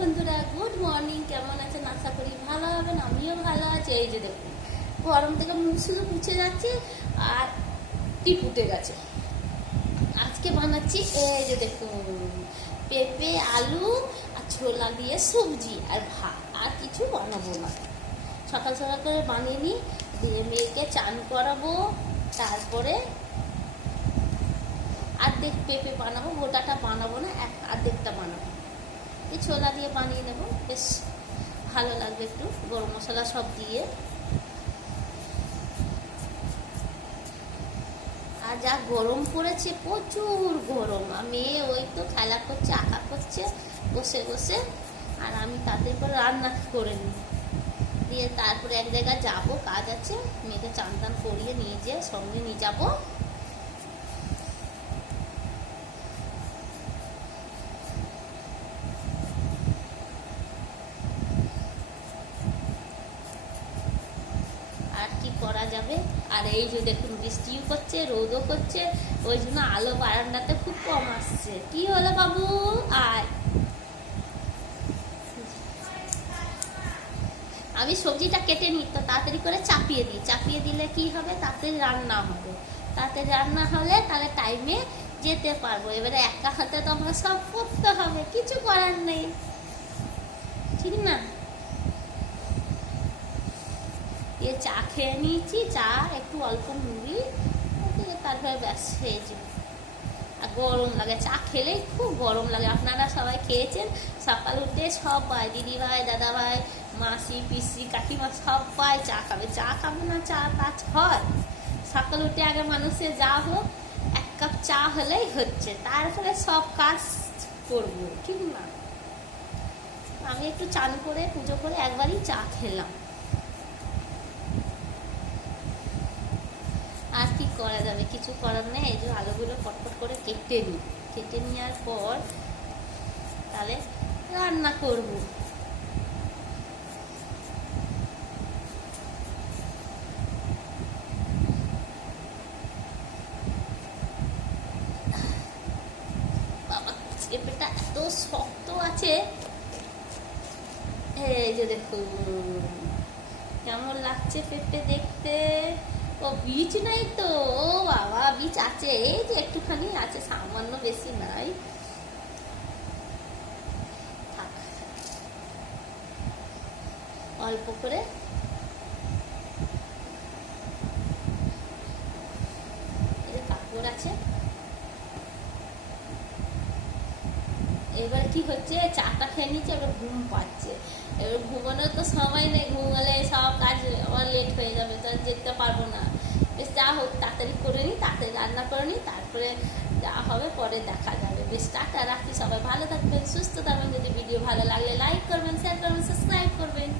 বন্ধুরা, good morning. কেমন আছেন? আশা করি ভালো হবেন। আমিও ভালো আছি। এই যে দেখুন, গরম থেকে মুখ শুধু মুছে যাচ্ছে আর টি ফুটে গেছে। আজকে বানাচ্ছি এই যে দেখুন, পেঁপে আলু আর ছোলা দিয়ে সবজি আর ভাত, আর কিছু বানাবো না। সকাল সকাল করে বানিয়ে নিই, দিয়ে মেয়েকে চান করাবো। তারপরে অর্ধেক পেঁপে বানাবো, গোটাটা বানাবো না, অর্ধেকটা বানাবো। এই ছোলা দিয়ে বানিয়ে নেবো, বেশ ভালো লাগবে, একটু গরম মশলা সব দিয়ে। আর যা গরম পড়েছে, প্রচুর গরম। মেয়ে ওই তো খেলা করছে, আঁকা করছে বসে বসে, আর আমি তাদের করে রান্না করে নিই। দিয়ে তারপরে এক জায়গায় যাবো, কাজ আছে, মেয়েকে চান টান করিয়ে নিয়ে যেয়ে সঙ্গে নিয়ে যাবো। আর কি করা যাবে। আর এই যে দেখুন, বৃষ্টিও করছে, রোদও করছে, ওই জন্য আলো বারান্দাতে খুব কম আসছে। কি হলো বাবু? আর আমি সবজিটা কেটে নিই তো তাড়াতাড়ি করে চাপিয়ে দিই। চাপিয়ে দিলে কি হবে, তাড়াতাড়ি রান্না হবে। তাড়াতাড়ি রান্না হলে তাহলে টাইমে যেতে পারবো। এবারে একা হাতে তো আমরা সব করতে হবে, কিছু করার নেই, ঠিক না? দিয়ে চা খেয়ে নিয়েছি, চা একটু অল্প মুড়ি দিয়ে, তারপরে ব্যাস হয়ে যাবে। আর গরম লাগে, চা খেলেই খুব গরম লাগে। আপনারা সবাই খেয়েছেন? সকাল উঠে সবাই, দিদিভাই, দাদাভাই, মাসি, পিসি, কাকিমা সবাই চা খাবে। চা খাবে না, চা কাজ হয়? সকাল উঠে আগে মানুষের যা হোক এক কাপ চা হলেই হচ্ছে, তারপরে সব কাজ করবো, ঠিক না? আমি একটু চান করে পুজো করে একবারই চা খেলাম। আর কি করা যাবে, কিছু করার নেই। এই যে আলুগুলো পটপট করে কেটে নিই, কেটে নেওয়ার পর তাহলে রান্না করব। বাবা, পেঁপেটা এত শক্ত আছে। এই যে দেখুন কেমন লাগছে পেঁপে দেখতে। ও বীজ নাই তো? ও বাবা, বীজ আছে, এই যে একটুখানি আছে, সামান্য, বেশি নাই। অল্প করে এই যে কাপড় আছে। এবার কি হচ্ছে, চাটা খেয়ে নিচ্ছে, এবার ঘুম পাচ্ছে। এবার ঘুমানোর তো সময় নেই, ঘুমালে সব কাজ আমার লেট হয়ে যাবে, তো যেতে পারবো না। বেশ যা হোক, তাড়াতাড়ি করে নিই, তাড়াতাড়ি রান্না করে নিই, তারপরে যা হবে পরে দেখা যাবে। বেশ টাটা, রাখি। সবাই ভালো থাকবেন, সুস্থ থাকবেন। যদি ভিডিও ভালো লাগলে লাইক করবেন, শেয়ার করবেন, সাবস্ক্রাইব করবেন।